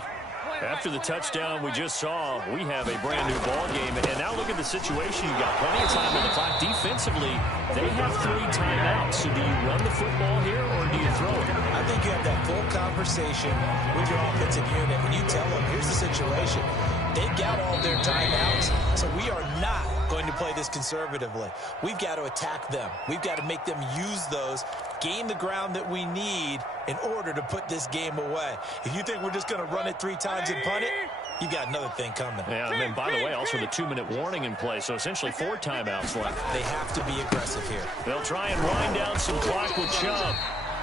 After the touchdown we just saw, we have a brand new ball game. And now look at the situation. You got plenty of time on the clock. Defensively, they have 3 timeouts. So do you run the football here or do you throw it? I think you have that full conversation with your offensive unit when you tell them, here's the situation. They've got all their timeouts, so we are not going to play this conservatively. We've got to attack them. We've got to make them use those, gain the ground that we need in order to put this game away. If you think we're just going to run it 3 times and punt it, you got another thing coming. Yeah, and then, by the way, also the 2-minute warning in play, so essentially 4 timeouts left. They have to be aggressive here. They'll try and wind down some clock with Chubb.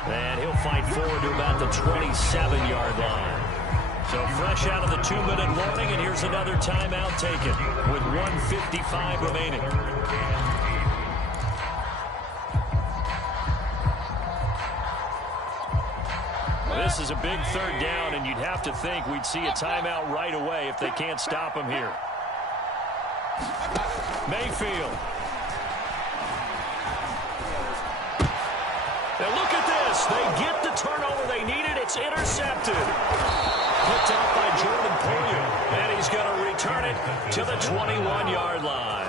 And he'll fight forward to about the 27-yard line. So fresh out of the 2-minute warning, and here's another timeout taken with 1:55 remaining. This is a big 3rd down, and you'd have to think we'd see a timeout right away if they can't stop him here. Mayfield. Now look at this. They get the turnover they needed. It's intercepted. Picked out by Jordan Poyer. And he's going to return it to the 21-yard line.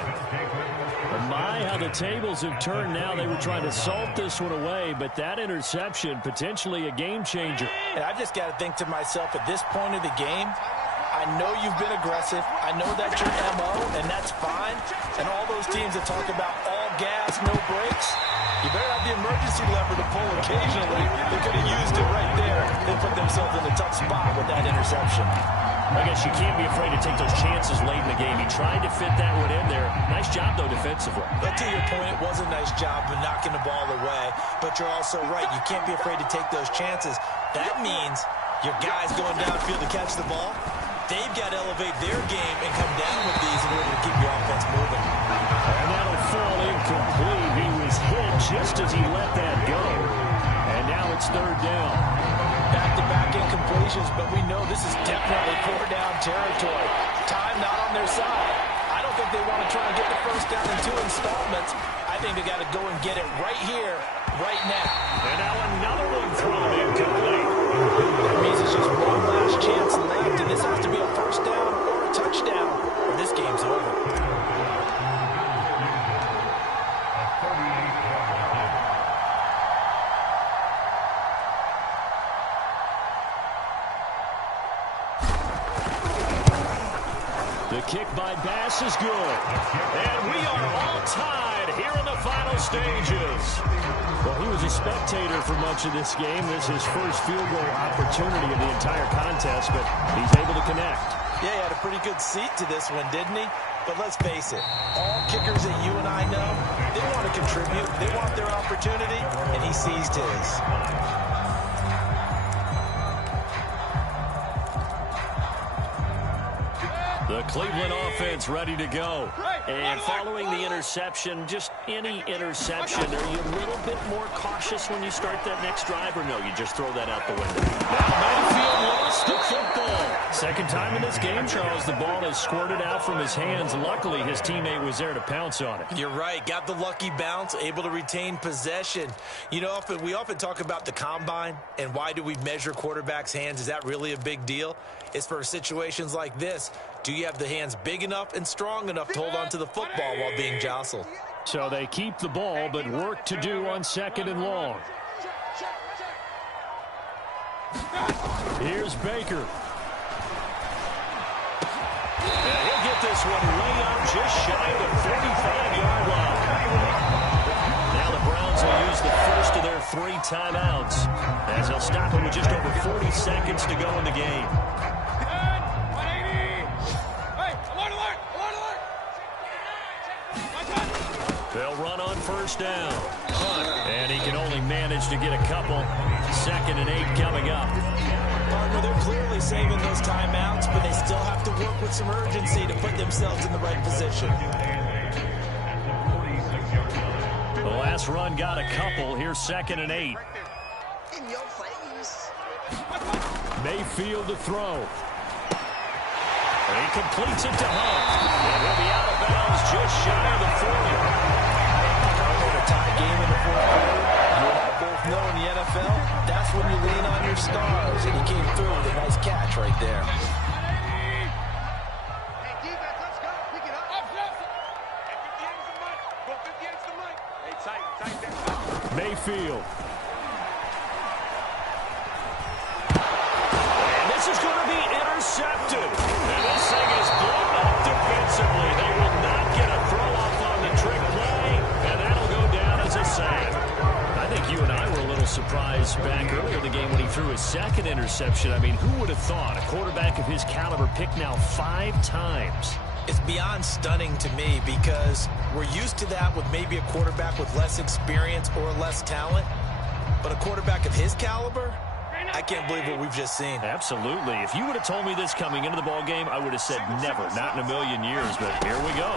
My, how the tables have turned now. They were trying to salt this one away, but that interception, potentially a game changer. And I just got to think to myself, at this point of the game, I know you've been aggressive. I know that's your MO, and that's fine. And all those teams that talk about all gas, no brakes, you better have the emergency lever to pull occasionally. They could have used it right there. They put themselves in a tough spot with that interception. I guess you can't be afraid to take those chances late in the game. He tried to fit that one in there. Nice job, though, defensively. But to your point, it was a nice job of knocking the ball away. But you're also right. You can't be afraid to take those chances. That means your guys going downfield to catch the ball, they've got to elevate their game and come down with these in order to keep your offense moving. And that'll fall incomplete. He was hit just as he let that go. And now it's 3rd down. Back-to-back incompletions, but we know this is definitely 4-down territory. Time not on their side. I don't think they want to try and get the 1st down in 2 installments. I think they got to go and get it right here, right now. And now another one thrown incomplete. That means it's just one last chance left, and this has to be a 1st down or a touchdown, or this game's over. The kick by Bass is good. And we are all tied here in the final stages. Well, he was a spectator for much of this game. This is his first field goal opportunity of the entire contest, but he's able to connect. Yeah, he had a pretty good seat to this one, didn't he? But let's face it, all kickers that you and I know, they want to contribute. They want their opportunity, and he seized his. The Cleveland offense ready to go. And following the interception, just any interception, are you a little bit more cautious when you start that next drive, or no, you just throw that out the window? Now Mayfield lost the football. Second time in this game, Charles, the ball has squirted out from his hands. Luckily, his teammate was there to pounce on it. You're right. Got the lucky bounce, able to retain possession. You know, we often talk about the combine and why do we measure quarterbacks' hands. Is that really a big deal? It's for situations like this. Do you have the hands big enough and strong enough to hold on to the football while being jostled? So they keep the ball, but work to do on 2nd and long. Here's Baker. And he'll get this one way up just shy of the 35-yard line. Now the Browns will use the first of their 3 timeouts as they'll stop him with just over 40 seconds to go in the game. They'll run on 1st down. And he can only manage to get a couple. 2nd and 8 coming up. Partner, they're clearly saving those timeouts, but they still have to work with some urgency to put themselves in the right position. The last run got a couple. Here's 2nd and 8. In your face. Mayfield to throw. He completes it to Hunt. And he'll be out of bounds just shy of the 40. A tie game in the 4th quarter. You and I both know in the NFL, that's when you lean on your stars. And he came through with a nice catch right there. Mayfield. And this is going to be intercepted. And this thing is blown up defensively. They will not get a throw-off on the trick play, and that'll go down as a sack. I think you and I were a little surprised back earlier in the game when he threw his second interception. I mean, who would have thought a quarterback of his caliber picked now 5 times? It's beyond stunning to me because we're used to that with maybe a quarterback with less experience or less talent. But a quarterback of his caliber, I can't believe what we've just seen. Absolutely. If you would have told me this coming into the ball game, I would have said never, not in a million years. But here we go.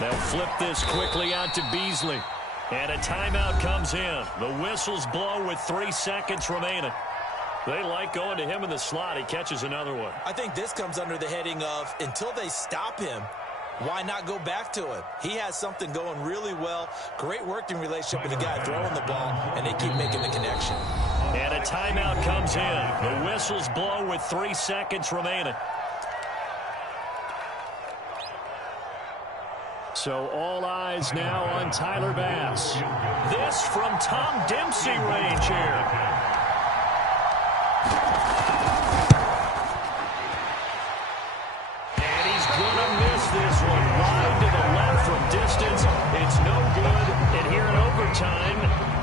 They'll flip this quickly out to Beasley. And a timeout comes in. The whistles blow with 3 seconds remaining. They like going to him in the slot. He catches another one. I think this comes under the heading of until they stop him, why not go back to it? He has something going really well. Great working relationship with the guy throwing the ball, and they keep making the connection. And a timeout comes in. The whistles blow with 3 seconds remaining. So all eyes now on Tyler Bass. This from Tom Dempsey range here. And he's going to miss this one. Wide to the left from distance. It's no good. And here in overtime,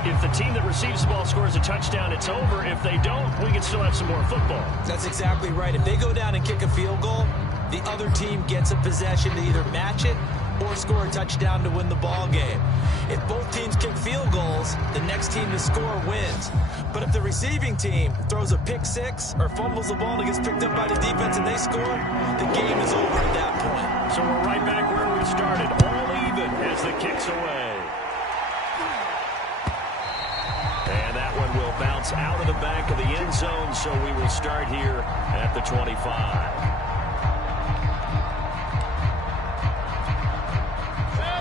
if the team that receives the ball scores a touchdown, it's over. If they don't, we can still have some more football. That's exactly right. If they go down and kick a field goal, the other team gets a possession to either match it or score a touchdown to win the ball game. If both teams kick field goals, the next team to score wins. But if the receiving team throws a pick six or fumbles the ball and gets picked up by the defense and they score, the game is over at that point. So we're right back where we started, all even as the kick's away. And that one will bounce out of the back of the end zone, so we will start here at the 25.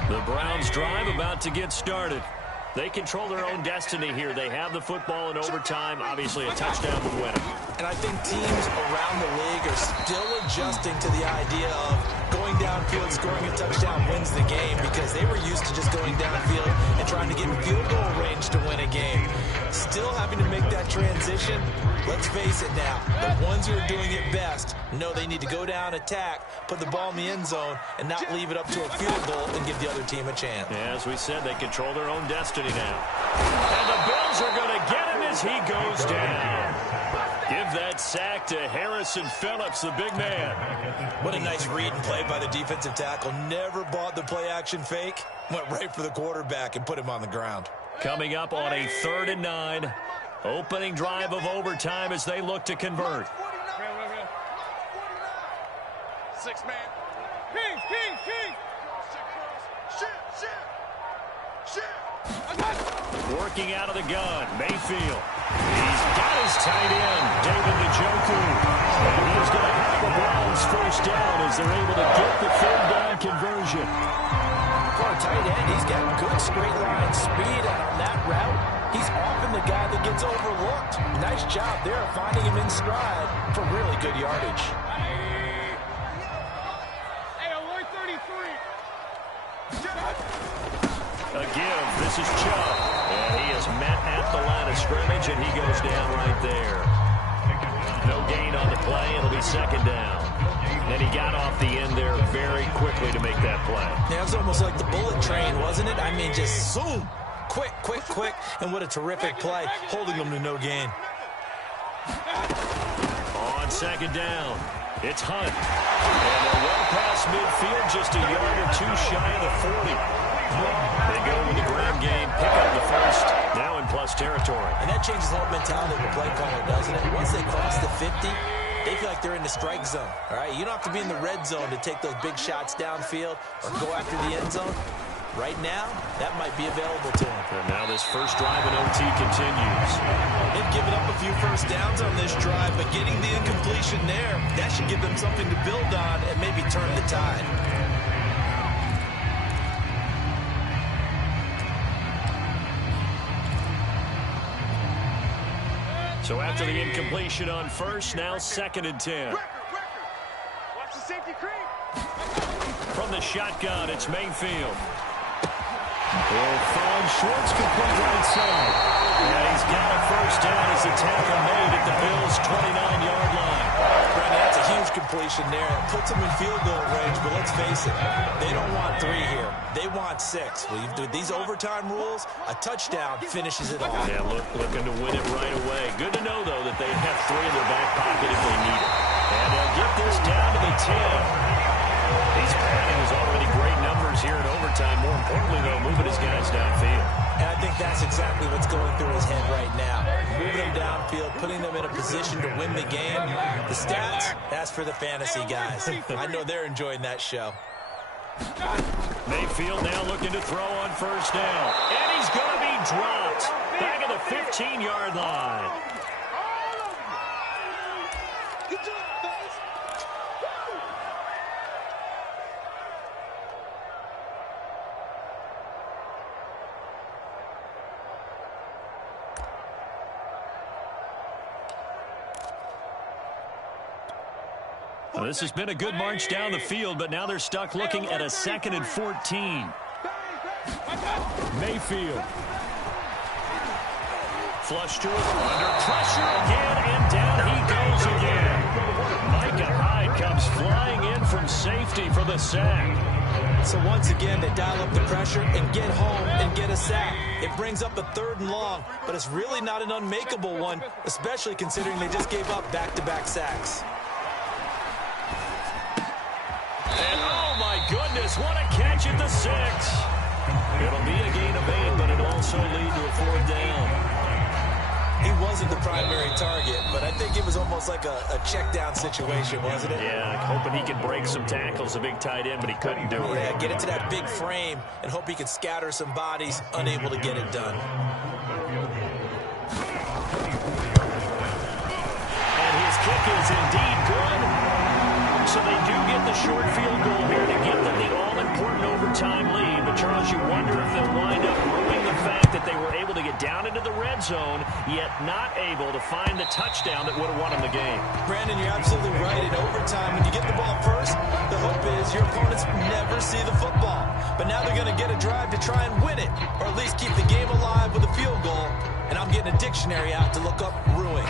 The Browns drive about to get started. They control their own destiny here. They have the football in overtime. Obviously, a touchdown would win it. And I think teams around the league are still adjusting to the idea of going downfield, scoring a touchdown wins the game because they were used to just going downfield and trying to get in field goal range to win a game. Still having to make that transition. Let's face it now, the ones who are doing it best know they need to go down, attack, put the ball in the end zone, and not leave it up to a field goal and give the other team a chance. As we said, they control their own destiny now. And the Bills are going to get him as he goes down. Give that sack to Harrison Phillips, the big man. What a nice read and play by the defensive tackle. Never bought the play-action fake. Went right for the quarterback and put him on the ground. Coming up on a 3rd and 9. Opening drive of overtime as they look to convert. 6 man. Kings, Kings, Kings. Working out of the gun, Mayfield. He's got his tight end, David Njoku. And he's going to have the Browns first down as they're able to get the 3rd down conversion. For a tight end, he's got good straight line speed, and on that route, he's often the guy that gets overlooked. Nice job there of finding him in stride for really good yardage. Hey, alert 33. A give. This is Chubb. And he is met at the line of scrimmage, and he goes down right there. No gain on the play. It'll be 2nd down. And he got off the end there very quickly to make that play. Yeah, it was almost like the bullet train, wasn't it? I mean, just zoom. Quick, quick, quick. And what a terrific play, holding them to no gain. On 2nd down, it's Hunt. And they're well past midfield, just a yard or 2 shy of the 40. They go with the ground game, pick up the first, now in plus territory. And that changes the whole mentality of the play caller, doesn't it? Once they cross the 50, they feel like they're in the strike zone, all right? You don't have to be in the red zone to take those big shots downfield or go after the end zone. Right now, that might be available to them. And now this first drive in OT continues. They've given up a few first downs on this drive, but getting the incompletion there, that should give them something to build on and maybe turn the tide. So after the incompletion on first, now 2nd and 10. Watch the safety creep. From the shotgun, it's Mayfield. Will find Schwartz complete right side. And he's got a first down as the tackle made at the Bills' 29-yard line. Brandon, that's a huge completion there. It puts them in field goal range, but let's face it, they don't want 3 here. They want 6. With these overtime rules, a touchdown finishes it off. Yeah, looking to win it right away. Good to know, though, that they have 3 in their back pocket if they need it. And they'll get this down to the 10. He's padding his already great numbers here in overtime. More importantly, though, moving his guys downfield. And I think that's exactly what's going through his head right now. Moving them downfield, putting them in a position to win the game. The stats, that's for the fantasy guys. I know they're enjoying that show. Mayfield now looking to throw on first down. And he's going to be dropped back at the 15-yard line. Well, this has been a good march down the field, but now they're stuck looking at a 2nd and 14. Mayfield. Flush to it, under pressure again, and down he goes again. Micah Hyde comes flying in from safety for the sack. So once again, they dial up the pressure and get home and get a sack. It brings up a 3rd and long, but it's really not an unmakeable one, especially considering they just gave up back-to-back sacks. And oh my goodness, what a catch at the 6. It'll be a gain of 8, but it'll also lead to a 4th down. He wasn't the primary target, but I think it was almost like a check down situation, wasn't it? Yeah, hoping he could break some tackles, a big tight end, but he couldn't do it. Yeah, get into that big frame and hope he can scatter some bodies, unable to get it done. And his kick is indeed good. So they do get the short field goal here to give them the all-important overtime lead. But, Charles, you wonder if they'll wind up ruining the fact that they were able to get down into the red zone, yet not able to find the touchdown that would have won them the game. Brandon, you're absolutely right. In overtime, when you get the ball first, the hope is your opponents never see the football. But now they're going to get a drive to try and win it, or at least keep the game alive with a field goal. And I'm getting a dictionary out to look up ruin.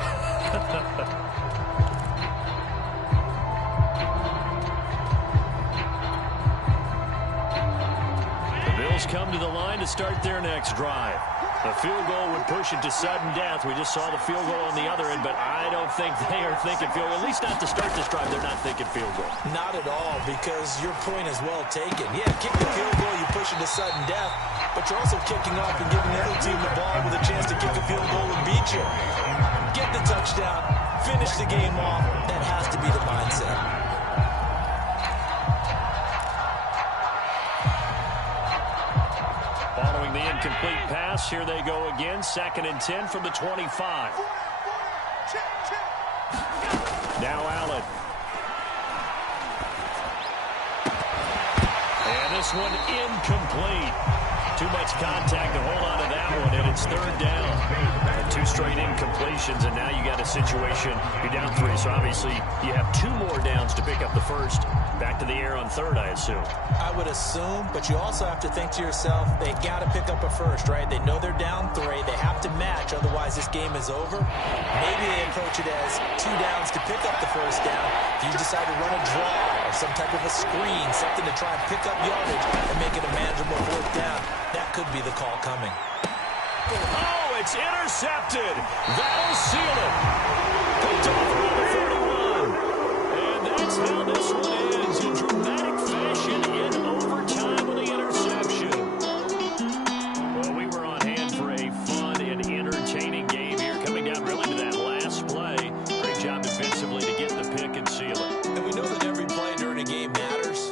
Come to the line to start their next drive. The field goal would push it to sudden death. We just saw the field goal on the other end, but I don't think they are thinking field goal. At least not to start this drive. They're not thinking field goal. Not at all, because your point is well taken. Yeah, kick the field goal, you push it to sudden death, but you're also kicking off and giving the other team the ball with a chance to kick a field goal and beat you. Get the touchdown, finish the game off. That has to be the mindset. Following the incomplete pass, here they go again. 2nd and 10 from the 25. Now Allen. And this one incomplete. Too much contact to hold on to that one, and it's 3rd down. And 2 straight incompletions, and now you got a situation. You're down 3, so obviously you have 2 more downs to pick up the first. Back to the air on 3rd, I assume. I would assume, but you also have to think to yourself, they got to pick up a first, right? They know they're down 3. They have to match, otherwise this game is over. Maybe they approach it as 2 downs to pick up the first down. If you decide to run a draw or some type of a screen, something to try and pick up yardage and make it a manageable 4th down, that could be the call coming. Oh, it's intercepted. That'll seal it. Picked off around the 31. And that's how this one ends in dramatic fashion in overtime with the interception. Well, we were on hand for a fun and entertaining game here, coming down really to that last play. Great job defensively to get the pick and seal it. And we know that every play during a game matters.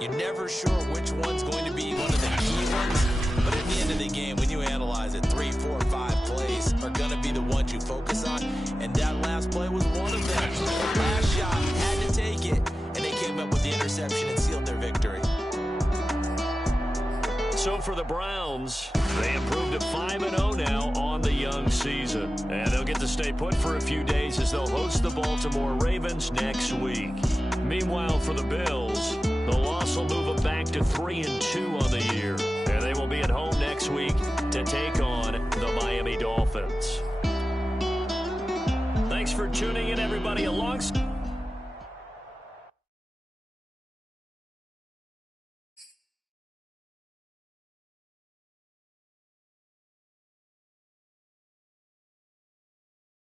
You're never sure which one's going to be one of the key ones. But at the end of the game, when you analyze it, 3, 4, 5 plays are going to be the ones you focus on. And that last play was one of them. The last shot had to take it. And they came up with the interception and sealed their victory. So for the Browns, they improved to 5-0 now on the young season. And they'll get to stay put for a few days as they'll host the Baltimore Ravens next week. Meanwhile, for the Bills, the loss will move them back to 3-2 on the year. And they will be be at home next week to take on the Miami Dolphins. Thanks for tuning in, everybody. Alongside